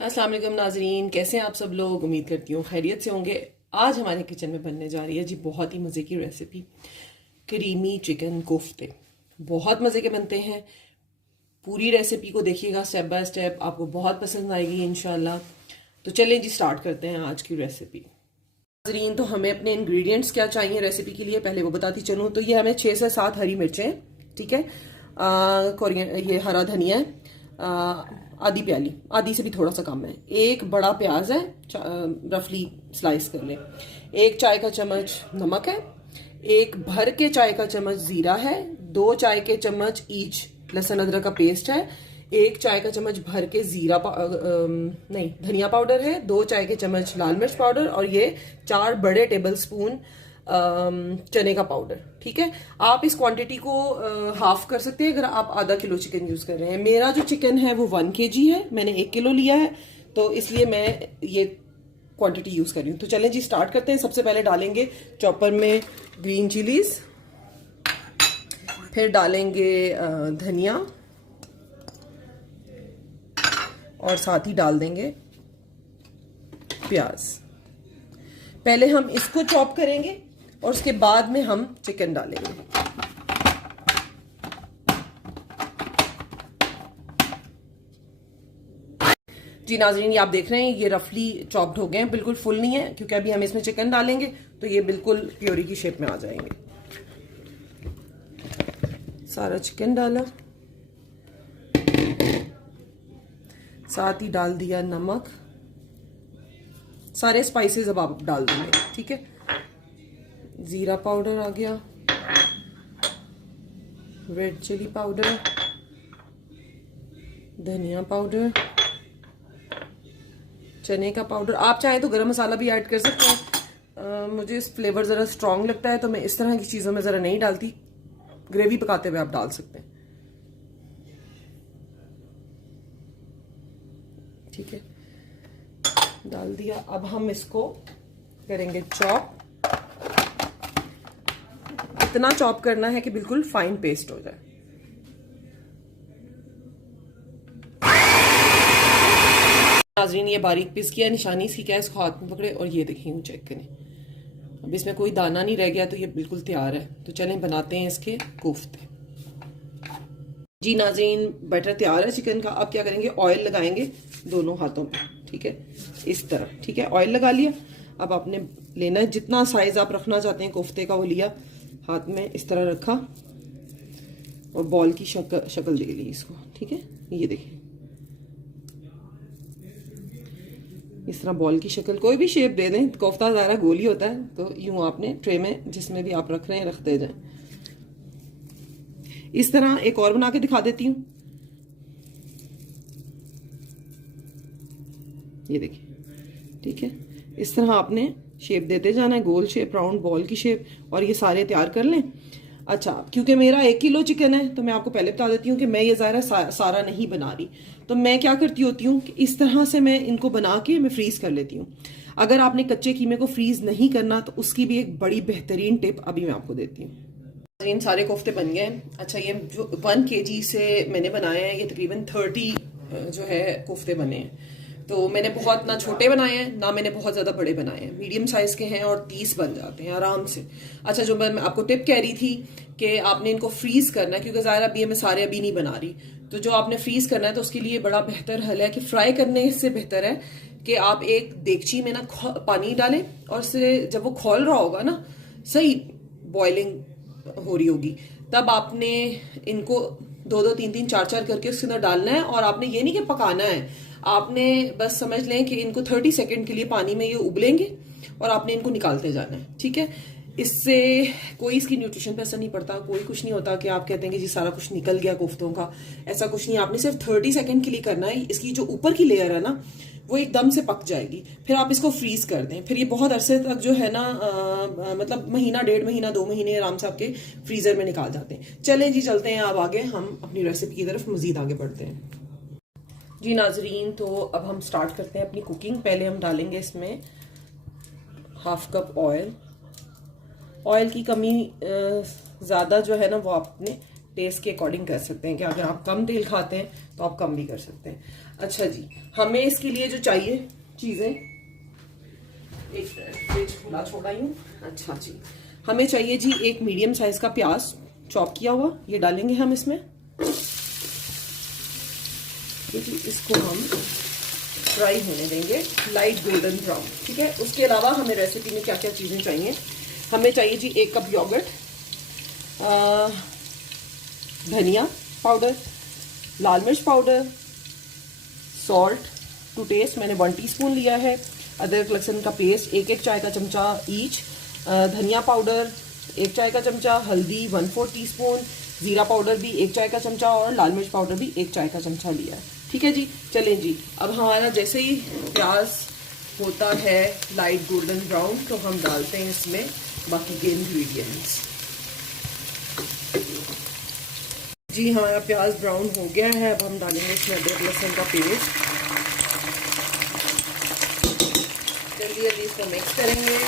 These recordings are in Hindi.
अस्सलाम वालेकुम नाजरीन, कैसे हैं आप सब लोग। उम्मीद करती हूँ खैरियत से होंगे। आज हमारे किचन में बनने जा रही है जी बहुत ही मज़े की रेसिपी, क्रीमी चिकन कोफ्ते। बहुत मज़े के बनते हैं। पूरी रेसिपी को देखिएगा स्टेप बाय स्टेप, आपको बहुत पसंद आएगी इंशाल्लाह। तो चलें जी स्टार्ट करते हैं आज की रेसिपी। नाजरीन, तो हमें अपने इंग्रेडिएंट्स क्या चाहिए रेसिपी के लिए पहले वो बताती चलूँ। तो ये हमें 6 से 7 हरी मिर्चें, ठीक है, ये हरा धनिया है, आधी प्याली, आधी से भी थोड़ा सा कम है। एक बड़ा प्याज है, रफली स्लाइस कर लें। एक चाय का चम्मच नमक है। एक भर के चाय का चम्मच जीरा है। 2 चाय के चम्मच ईच लहसुन अदरक का पेस्ट है। एक चाय का चम्मच भर के नहीं धनिया पाउडर है। 2 चाय के चम्मच लाल मिर्च पाउडर और ये 4 बड़े टेबल स्पून चने का पाउडर, ठीक है। आप इस क्वांटिटी को हाफ कर सकते हैं अगर आप आधा किलो चिकन यूज कर रहे हैं। मेरा जो चिकन है वो 1 kg है, मैंने 1 किलो लिया है, तो इसलिए मैं ये क्वांटिटी यूज कर रही हूँ। तो चलें जी स्टार्ट करते हैं। सबसे पहले डालेंगे चॉपर में ग्रीन चिलीज, फिर डालेंगे धनिया और साथ ही डाल देंगे प्याज। पहले हम इसको चॉप करेंगे और उसके बाद में हम चिकन डालेंगे। जी नाजरीन, ये आप देख रहे हैं ये रफली चॉप्ड हो गए हैं, बिल्कुल फुल नहीं है क्योंकि अभी हम इसमें चिकन डालेंगे तो ये बिल्कुल प्योरी की शेप में आ जाएंगे। सारा चिकन डाला, साथ ही डाल दिया नमक। सारे स्पाइसेस अब आप डाल देंगे, ठीक है। जीरा पाउडर आ गया, रेड चिली पाउडर, धनिया पाउडर, चने का पाउडर। आप चाहें तो गरम मसाला भी ऐड कर सकते हैं। मुझे इस फ्लेवर ज़रा स्ट्रॉन्ग लगता है तो मैं इस तरह की चीज़ों में ज़रा नहीं डालती। ग्रेवी पकाते हुए आप डाल सकते हैं, ठीक है। डाल दिया। अब हम इसको करेंगे चॉप। इतना चॉप करना है कि बिल्कुल फाइन पेस्ट हो जाए। नाजरीन, ये बारीक पीस किया, निशानी इसकी क्या है, इसको हाथ में पकड़े और ये देखिए चेक करें। अब इसमें कोई दाना नहीं रह गया तो ये बिल्कुल तैयार है। तो चलें बनाते हैं इसके कोफ्ते। जी नाजरीन, बैटर तैयार है चिकन का। अब क्या करेंगे, ऑयल लगाएंगे दोनों हाथों पे, ठीक है, इस तरह, ठीक है। ऑयल लगा लिया। अब आपने लेना है जितना साइज आप रखना चाहते हैं कोफ्ते का वो लिया, हाथ में इस तरह रखा और बॉल की शक्ल दे ली इसको, ठीक है। ये देखिए इस तरह बॉल की शक्ल, कोई भी शेप दे दें। कोफ्ता ज़्यादा गोल ही होता है तो यूं आपने ट्रे में जिसमें भी आप रख रहे हैं रखते जाएं। इस तरह एक और बना के दिखा देती हूँ। ये देखिए, ठीक है। इस तरह आपने शेप देते जाना है, गोल शेप, राउंड बॉल की शेप, और ये सारे तैयार कर लें। अच्छा, क्योंकि मेरा 1 किलो चिकन है तो मैं आपको पहले बता देती हूँ कि मैं ये ज़ाहिर सारा नहीं बना रही। तो मैं क्या करती होती हूँ कि इस तरह से मैं इनको बना के मैं फ्रीज कर लेती हूँ। अगर आपने कच्चे कीमे को फ्रीज नहीं करना तो उसकी भी एक बड़ी बेहतरीन टिप अभी मैं आपको देती हूँ। इन सारे कोफ्ते बन गए। अच्छा, ये जो 1 kg से मैंने बनाए हैं, ये तकरीबन 30 जो है कोफ्ते बने हैं। तो मैंने बहुत ना छोटे बनाए हैं ना मैंने बहुत ज़्यादा बड़े बनाए हैं, मीडियम साइज़ के हैं और 30 बन जाते हैं आराम से। अच्छा, जो मैं आपको टिप कह रही थी कि आपने इनको फ्रीज करना है, क्योंकि ज़ाहिर अभी मैं सारे अभी नहीं बना रही, तो जो आपने फ्रीज करना है तो उसके लिए बड़ा बेहतर हल है कि फ्राई करने से बेहतर है कि आप एक देगची में ना पानी डालें और उससे जब वो खौल रहा होगा ना, सही बॉइलिंग हो रही होगी, तब आपने इनको 2-2, 3-3, 4-4 करके उसके अंदर डालना है। और आपने ये नहीं कि पकाना है, आपने बस समझ लें कि इनको 30 सेकंड के लिए पानी में ये उबलेंगे और आपने इनको निकालते जाना है, ठीक है। इससे कोई इसकी न्यूट्रिशन पे असर नहीं पड़ता, कोई कुछ नहीं होता कि आप कहते हैं कि जी सारा कुछ निकल गया कोफ्तों का, ऐसा कुछ नहीं। आपने सिर्फ 30 सेकंड के लिए करना है। इसकी जो ऊपर की लेयर है ना वो एकदम से पक जाएगी, फिर आप इसको फ्रीज कर दें। फिर ये बहुत अरसे तक जो है ना मतलब महीना, 1.5 महीना, 2 महीने आराम से आपके फ्रीजर में निकाल जाते हैं। चलें जी चलते हैं अब आगे, हम अपनी रेसिपी की तरफ मजीद आगे बढ़ते हैं। जी नाजरीन, तो अब हम स्टार्ट करते हैं अपनी कुकिंग। पहले हम डालेंगे इसमें 1/2 कप ऑयल। ऑयल की कमी ज़्यादा जो है ना वो आपने टेस्ट के अकॉर्डिंग कर सकते हैं कि अगर आप कम तेल खाते हैं तो आप कम भी कर सकते हैं। अच्छा जी, हमें इसके लिए जो चाहिए चीजें, एक फ्रिज खुला छोड़ा हूँ। अच्छा जी, हमें चाहिए जी एक मीडियम साइज का प्याज चॉप किया हुआ, ये डालेंगे हम इसमें। जी इसको हम फ्राई होने देंगे लाइट गोल्डन ब्राउन, ठीक है। उसके अलावा हमें रेसिपी में क्या क्या चीजें चाहिए, हमें चाहिए जी 1 कप योगर्ट, धनिया पाउडर, लाल मिर्च पाउडर, सॉल्ट टू टेस्ट, मैंने 1 टीस्पून लिया है, अदरक लहसुन का पेस्ट 1 चाय का चमचा ईच, धनिया पाउडर 1 चाय का चमचा, हल्दी 1/4 टीस्पून, जीरा पाउडर भी 1 चाय का चमचा और लाल मिर्च पाउडर भी 1 चाय का चमचा लिया है, ठीक है जी। चलें जी, अब हमारा जैसे ही प्याज होता है लाइट गोल्डन ब्राउन तो हम डालते हैं इसमें बाकी के इंग्रेडिएंट्स। जी हमारा प्याज ब्राउन हो गया है, अब हम डालेंगे इसमें अदरक लहसुन का पेस्ट। जल्दी जल्दी इसको मिक्स करेंगे,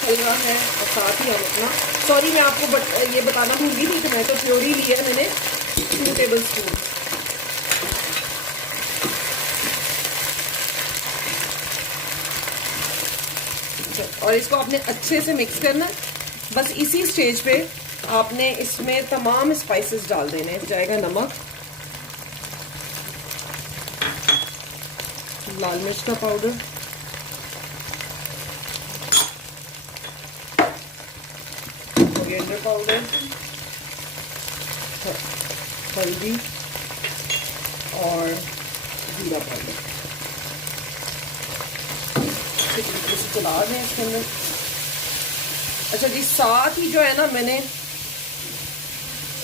चल रहा है। और साथ ही हम अपना, सॉरी मैं आपको ये बताना भूल गई थी, टमाटो प्योरी लिया है मैंने 2 टेबल स्पून। और इसको आपने अच्छे से मिक्स करना है। बस इसी स्टेज पे आपने इसमें तमाम स्पाइसेस डाल देने हैं। जाएगा नमक, लाल मिर्च का पाउडर, कोरिएंडर पाउडर, हल्दी और जीरा पाउडर। तरीके से चला दें इसके अंदर। अच्छा जी, साथ ही जो है ना मैंने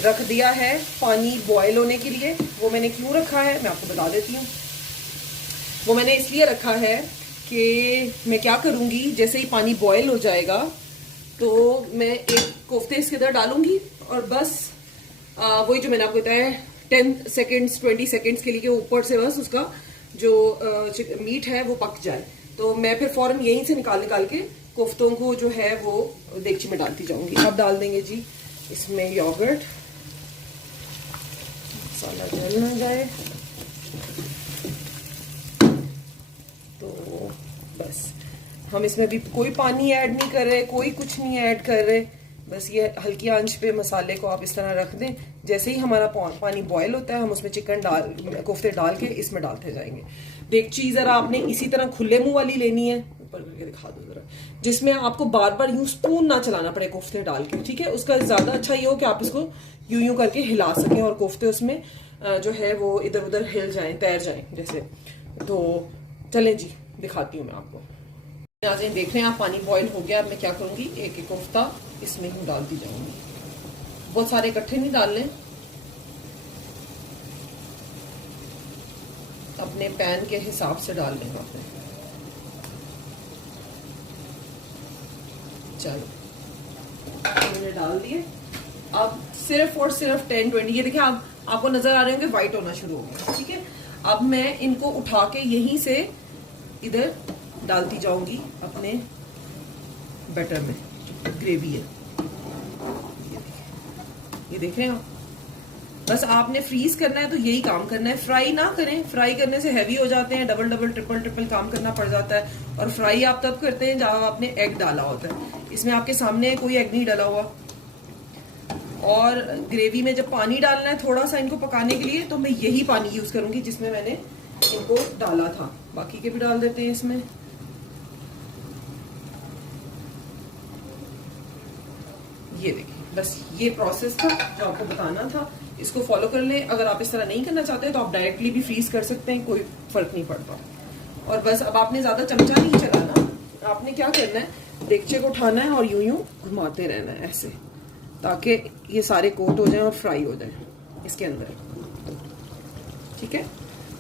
रख दिया है पानी बॉयल होने के लिए। वो मैंने क्यों रखा है मैं आपको बता देती हूँ। वो मैंने इसलिए रखा है कि मैं क्या करूँगी, जैसे ही पानी बॉयल हो जाएगा तो मैं एक कोफ्ते इसके अंदर डालूंगी और बस वही जो मैंने आपको बताया 10 सेकेंड्स 20 सेकेंड्स के लिए कि ऊपर से बस उसका जो मीट है वो पक जाए। तो मैं फिर फौरन यहीं से निकाल के कोफ्तों को जो है वो देगची में डालती जाऊंगी। अब डाल देंगे जी इसमें योगर्ट, मसाला जल ना जाए। तो बस हम इसमें भी कोई पानी ऐड नहीं कर रहे, कोई कुछ नहीं ऐड कर रहे, बस ये हल्की आंच पे मसाले को आप इस तरह रख दें। जैसे ही हमारा पानी बॉयल होता है हम उसमें चिकन कोफ्ते डाल के इसमें डालते जाएंगे। देगची जरा आपने इसी तरह खुले मुंह वाली लेनी है, ऊपर करके दिखा दो जरा, जिसमें आपको बार बार यूं स्पून ना चलाना पड़े कोफ्ते डाल के, ठीक है। उसका ज्यादा अच्छा ये हो कि आप इसको यूं यूं करके हिला सकें और कोफ्ते उसमें जो है वो इधर उधर हिल जाएं, तैर जाएं जैसे। तो चले जी दिखाती हूँ मैं आपको। आज देख रहे हैं आप, पानी बॉईल हो गया। अब मैं क्या करूंगी, एक एक कोफ्ता इसमें ही डालती जाऊंगी। बहुत सारे इकट्ठे नहीं डालने, अपने पैन के हिसाब से डाल लेंगे आपने। चलो मैंने डाल दिए। अब सिर्फ और सिर्फ 10-20, ये देखिए आपको नजर आ रहे होंगे वाइट होना शुरू हो गया, ठीक है। अब मैं इनको उठा के यहीं से इधर डालती जाऊंगी अपने बैटर में, ग्रेवी है ये देख रहे हैं आप। बस आपने फ्रीज करना है तो यही काम करना है, फ्राई ना करें। फ्राई करने से हैवी हो जाते हैं, डबल डबल ट्रिपल ट्रिपल काम करना पड़ जाता है। और फ्राई आप तब करते हैं जब आपने एग डाला होता है। इसमें आपके सामने कोई एग नहीं डाला हुआ। और ग्रेवी में जब पानी डालना है थोड़ा सा इनको पकाने के लिए, तो मैं यही पानी यूज करूंगी जिसमें मैंने इनको डाला था। बाकी के भी डाल देते हैं इसमें। ये देखिए, बस ये प्रोसेस था जो आपको बताना था। इसको फॉलो कर लें। अगर आप इस तरह नहीं करना चाहते तो आप डायरेक्टली भी फ्रीज कर सकते हैं, कोई फर्क नहीं पड़ता। और बस अब आपने ज्यादा चमचा नहीं चलाना, आपने क्या करना है, देगचे को उठाना है और यूं यूं घुमाते रहना है ऐसे, ताकि ये सारे कोट हो जाएं और फ्राई हो जाएं इसके अंदर, ठीक है।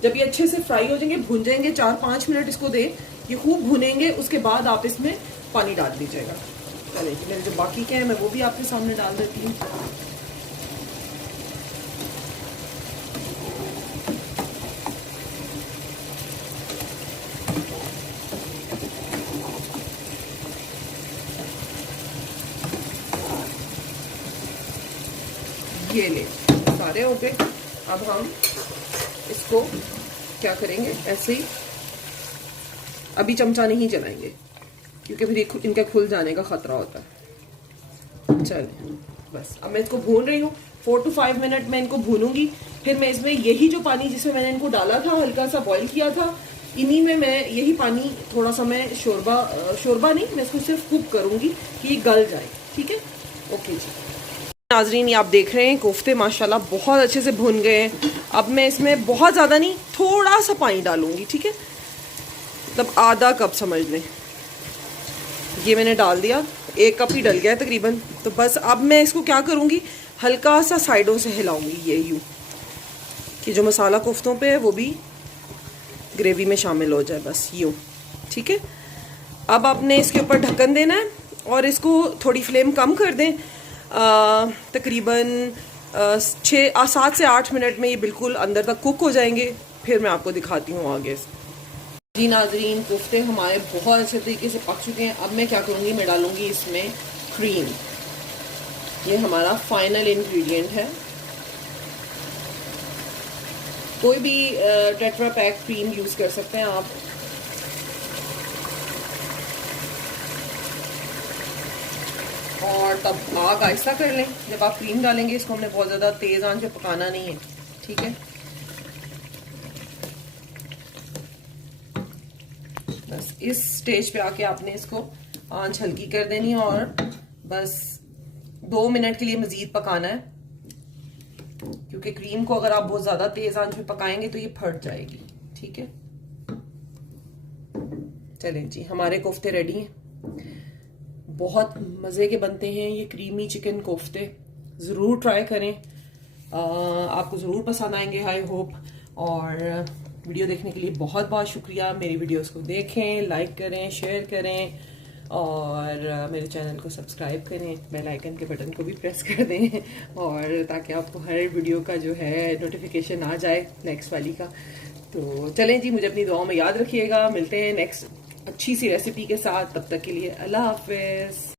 जब ये अच्छे से फ्राई हो जाएंगे, भून जाएंगे, 4-5 मिनट इसको दें, ये खूब भुनेंगे। उसके बाद आप इसमें पानी डाल दीजिएगा। चलिए मेरे जो बाकी के हैं मैं वो भी आपके सामने डाल देती हूँ। ये ले सारे हो गए। अब हम इसको क्या करेंगे, ऐसे ही अभी चमचा नहीं चलाएंगे क्योंकि फिर इनके खुल जाने का खतरा होता है। चलिए बस अब मैं इसको भून रही हूँ, 4 to 5 मिनट मैं इनको भूनूंगी। फिर मैं इसमें यही जो पानी जिसमें मैंने इनको डाला था, हल्का सा बॉईल किया था, इन्हीं में मैं यही पानी थोड़ा सा मैं शोरबा नहीं, मैं इसको सिर्फ कुक करूंगी कि ये गल जाए। ठीक है, ओके जी। नाजरीन, ये आप देख रहे हैं कोफ्ते माशाल्लाह बहुत अच्छे से भुन गए हैं। अब मैं इसमें बहुत ज़्यादा नहीं, थोड़ा सा पानी डालूंगी। ठीक है, मतलब आधा कप समझ लें, ये मैंने डाल दिया, 1 कप ही डल गया है तकरीबन। तो बस अब मैं इसको क्या करूँगी, हल्का सा साइडों से हिलाऊंगी ये यूँ कि जो मसाला कोफ्तों पे है वो भी ग्रेवी में शामिल हो जाए, बस यूँ। ठीक है, अब आपने इसके ऊपर ढक्कन देना है और इसको थोड़ी फ्लेम कम कर दें, तकरीबन 7 से 8 मिनट में ये बिल्कुल अंदर तक कुक हो जाएंगे। फिर मैं आपको दिखाती हूँ आगे। जी नाजरीन, कोफ्ते हमारे बहुत अच्छे तरीके से पक चुके हैं। अब मैं क्या करूँगी, मैं डालूँगी इसमें क्रीम। ये हमारा फाइनल इंग्रेडिएंट है। कोई भी टेट्रा पैक क्रीम यूज़ कर सकते हैं आप। और तब आग आहिस्ता कर लें जब आप क्रीम डालेंगे। इसको हमने बहुत ज़्यादा तेज़ आंच पे पकाना नहीं है। ठीक है, बस इस स्टेज पे आके आपने इसको आंच हल्की कर देनी है और बस 2 मिनट के लिए मजीद पकाना है, क्योंकि क्रीम को अगर आप बहुत ज्यादा तेज आंच में पकाएंगे तो ये फट जाएगी। ठीक है, चलें जी, हमारे कोफ्ते रेडी हैं। बहुत मजे के बनते हैं ये क्रीमी चिकन कोफ्ते, जरूर ट्राई करें, आपको जरूर पसंद आएंगे आई होप। और वीडियो देखने के लिए बहुत बहुत शुक्रिया। मेरी वीडियोस को देखें, लाइक करें, शेयर करें और मेरे चैनल को सब्सक्राइब करें, बेल आइकन के बटन को भी प्रेस कर दें और ताकि आपको हर वीडियो का जो है नोटिफिकेशन आ जाए नेक्स्ट वाली का। तो चलें जी, मुझे अपनी दुआओं में याद रखिएगा। मिलते हैं नेक्स्ट अच्छी सी रेसिपी के साथ, तब तक के लिए अल्लाह हाफिज।